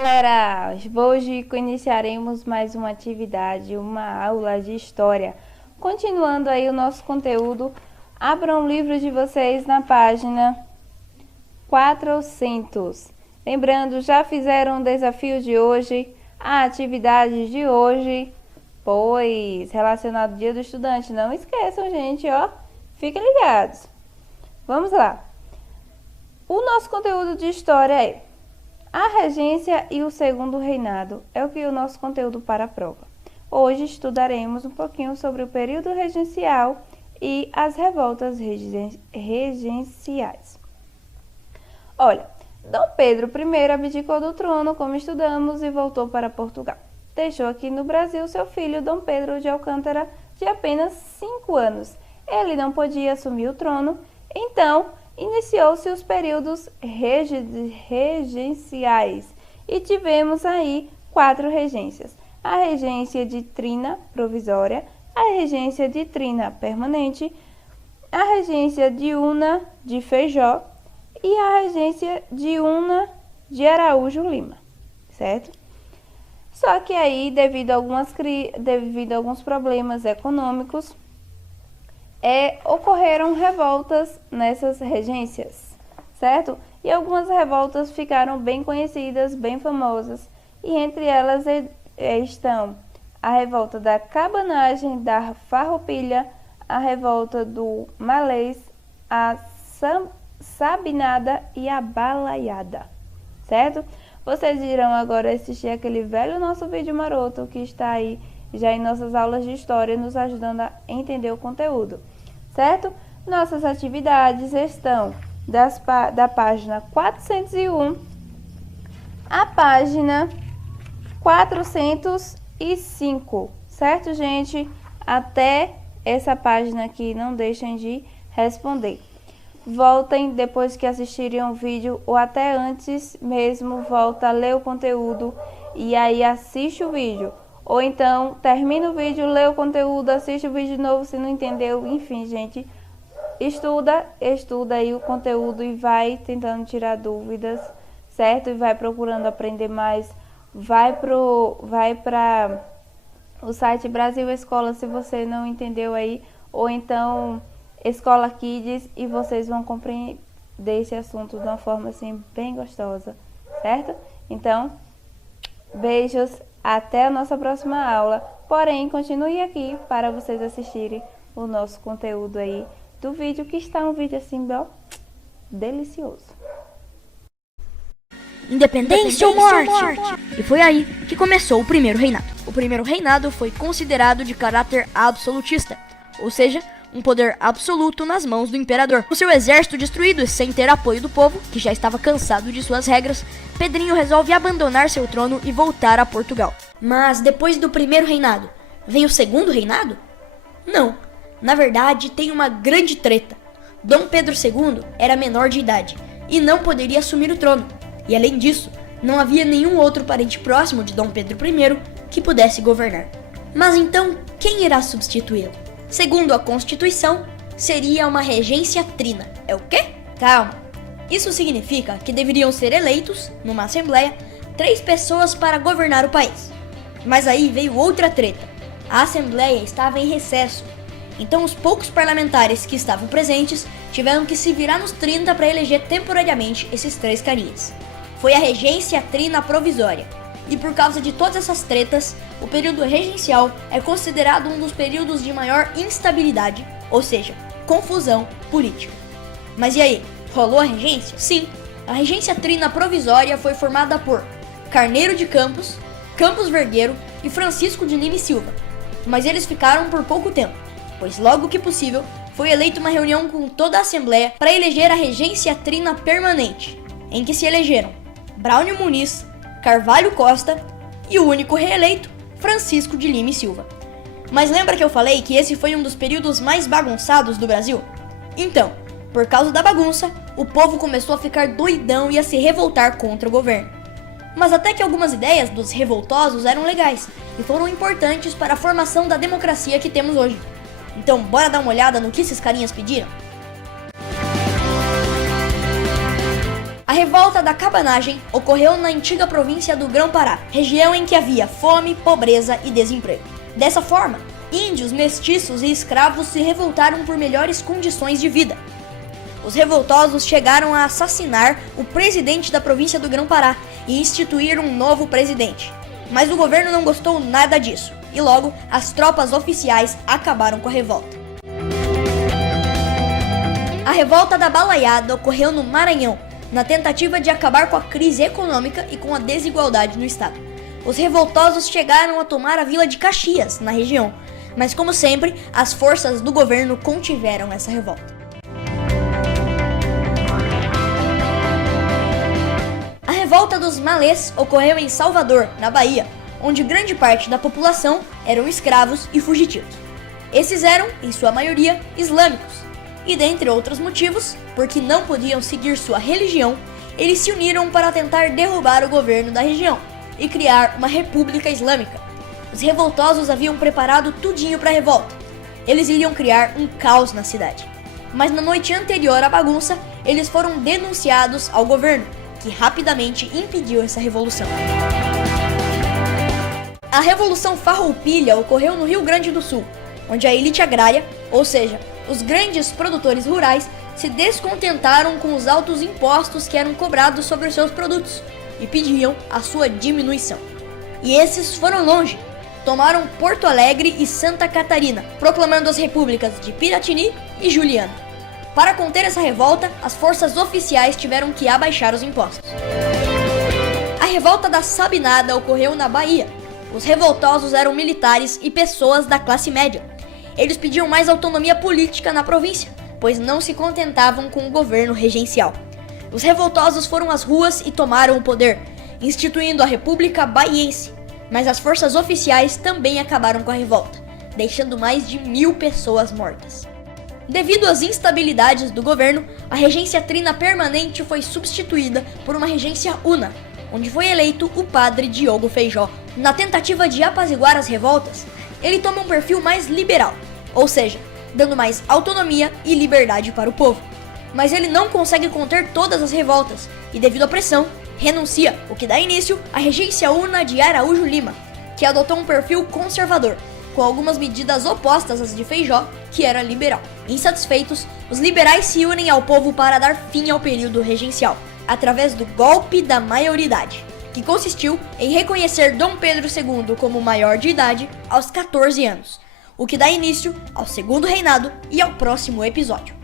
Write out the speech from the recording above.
Galera, hoje iniciaremos mais uma atividade, uma aula de história. Continuando aí o nosso conteúdo, abram o livro de vocês na página 400. Lembrando, já fizeram o desafio de hoje, a atividade de hoje, pois relacionado ao Dia do Estudante. Não esqueçam, gente, ó, fiquem ligados. Vamos lá. O nosso conteúdo de história é a regência e o segundo reinado, é o que o nosso conteúdo para a prova. Hoje estudaremos um pouquinho sobre o período regencial e as revoltas regenciais. Olha, Dom Pedro I abdicou do trono, como estudamos, e voltou para Portugal. Deixou aqui no Brasil seu filho Dom Pedro de Alcântara, de apenas 5 anos. Ele não podia assumir o trono, então iniciou-se os períodos regenciais e tivemos aí 4 regências. A regência de Trina provisória, a regência de Trina permanente, a regência de Una de Feijó e a regência de Una de Araújo Lima, certo? Só que aí, devido a alguns problemas econômicos, ocorreram revoltas nessas regências, certo? E algumas revoltas ficaram bem conhecidas, bem famosas, e entre elas estão a revolta da cabanagem, da farroupilha, a revolta do malês, a sabinada e a balaiada, certo? Vocês irão agora assistir aquele velho nosso vídeo maroto que está aí já em nossas aulas de história, nos ajudando a entender o conteúdo, certo? Nossas atividades estão da página 401 à página 405, certo, gente? Até essa página aqui, não deixem de responder. Voltem depois que assistirem o vídeo, ou até antes mesmo, volta a ler o conteúdo e aí assiste o vídeo. Ou então, termina o vídeo, lê o conteúdo, assiste o vídeo de novo se não entendeu. Enfim, gente, estuda aí o conteúdo e vai tentando tirar dúvidas, certo? E vai procurando aprender mais. Vai para o site Brasil Escola se você não entendeu aí. Ou então, Escola Kids, e vocês vão compreender esse assunto de uma forma assim bem gostosa, certo? Então, beijos. Até a nossa próxima aula, porém, continue aqui para vocês assistirem o nosso conteúdo aí do vídeo, que está um vídeo assim, ó, delicioso. Independência ou morte! E foi aí que começou o primeiro reinado. O primeiro reinado foi considerado de caráter absolutista, ou seja, um poder absoluto nas mãos do imperador. Com seu exército destruído e sem ter apoio do povo, que já estava cansado de suas regras, Pedrinho resolve abandonar seu trono e voltar a Portugal. Mas depois do primeiro reinado, vem o segundo reinado? Não, na verdade tem uma grande treta. Dom Pedro II era menor de idade e não poderia assumir o trono. E além disso, não havia nenhum outro parente próximo de Dom Pedro I que pudesse governar. Mas então, quem irá substituí-lo? Segundo a Constituição, seria uma regência trina. É o quê? Calma. Isso significa que deveriam ser eleitos, numa assembleia, 3 pessoas para governar o país. Mas aí veio outra treta. A assembleia estava em recesso. Então os poucos parlamentares que estavam presentes tiveram que se virar nos 30 para eleger temporariamente esses 3 carinhas. Foi a regência trina provisória. E por causa de todas essas tretas, o período regencial é considerado um dos períodos de maior instabilidade, ou seja, confusão política. Mas e aí, rolou a regência? Sim, a regência trina provisória foi formada por Carneiro de Campos, Campos Vergueiro e Francisco de Lima e Silva. Mas eles ficaram por pouco tempo, pois logo que possível foi eleita uma reunião com toda a Assembleia para eleger a regência trina permanente, em que se elegeram Braulio Muniz, Carvalho Costa e o único reeleito, Francisco de Lima e Silva. Mas lembra que eu falei que esse foi um dos períodos mais bagunçados do Brasil? Então, por causa da bagunça, o povo começou a ficar doidão e a se revoltar contra o governo. Mas até que algumas ideias dos revoltosos eram legais e foram importantes para a formação da democracia que temos hoje. Então, bora dar uma olhada no que esses carinhas pediram? A revolta da cabanagem ocorreu na antiga província do Grão-Pará, região em que havia fome, pobreza e desemprego. Dessa forma, índios, mestiços e escravos se revoltaram por melhores condições de vida. Os revoltosos chegaram a assassinar o presidente da província do Grão-Pará e instituir um novo presidente. Mas o governo não gostou nada disso, e logo as tropas oficiais acabaram com a revolta. A revolta da Balaiada ocorreu no Maranhão, na tentativa de acabar com a crise econômica e com a desigualdade no estado. Os revoltosos chegaram a tomar a vila de Caxias, na região, mas como sempre, as forças do governo contiveram essa revolta. A revolta dos Malês ocorreu em Salvador, na Bahia, onde grande parte da população eram escravos e fugitivos. Esses eram, em sua maioria, islâmicos, e dentre outros motivos, porque não podiam seguir sua religião, eles se uniram para tentar derrubar o governo da região e criar uma república islâmica. Os revoltosos haviam preparado tudinho para a revolta. Eles iriam criar um caos na cidade. Mas na noite anterior à bagunça, eles foram denunciados ao governo, que rapidamente impediu essa revolução. A Revolução Farroupilha ocorreu no Rio Grande do Sul, onde a elite agrária, ou seja, os grandes produtores rurais, se descontentaram com os altos impostos que eram cobrados sobre os seus produtos e pediam a sua diminuição. E esses foram longe, tomaram Porto Alegre e Santa Catarina, proclamando as repúblicas de Piratini e Juliana. Para conter essa revolta, as forças oficiais tiveram que abaixar os impostos. A revolta da Sabinada ocorreu na Bahia. Os revoltosos eram militares e pessoas da classe média. Eles pediam mais autonomia política na província, pois não se contentavam com o governo regencial. Os revoltosos foram às ruas e tomaram o poder, instituindo a República Baiense. Mas as forças oficiais também acabaram com a revolta, deixando mais de 1000 pessoas mortas. Devido às instabilidades do governo, a regência trina permanente foi substituída por uma regência una, onde foi eleito o padre Diogo Feijó. Na tentativa de apaziguar as revoltas, ele toma um perfil mais liberal, ou seja, dando mais autonomia e liberdade para o povo. Mas ele não consegue conter todas as revoltas e, devido à pressão, renuncia, o que dá início à regência una de Araújo Lima, que adotou um perfil conservador, com algumas medidas opostas às de Feijó, que era liberal. Insatisfeitos, os liberais se unem ao povo para dar fim ao período regencial, através do golpe da maioridade, que consistiu em reconhecer Dom Pedro II como maior de idade aos 14 anos, o que dá início ao segundo reinado e ao próximo episódio.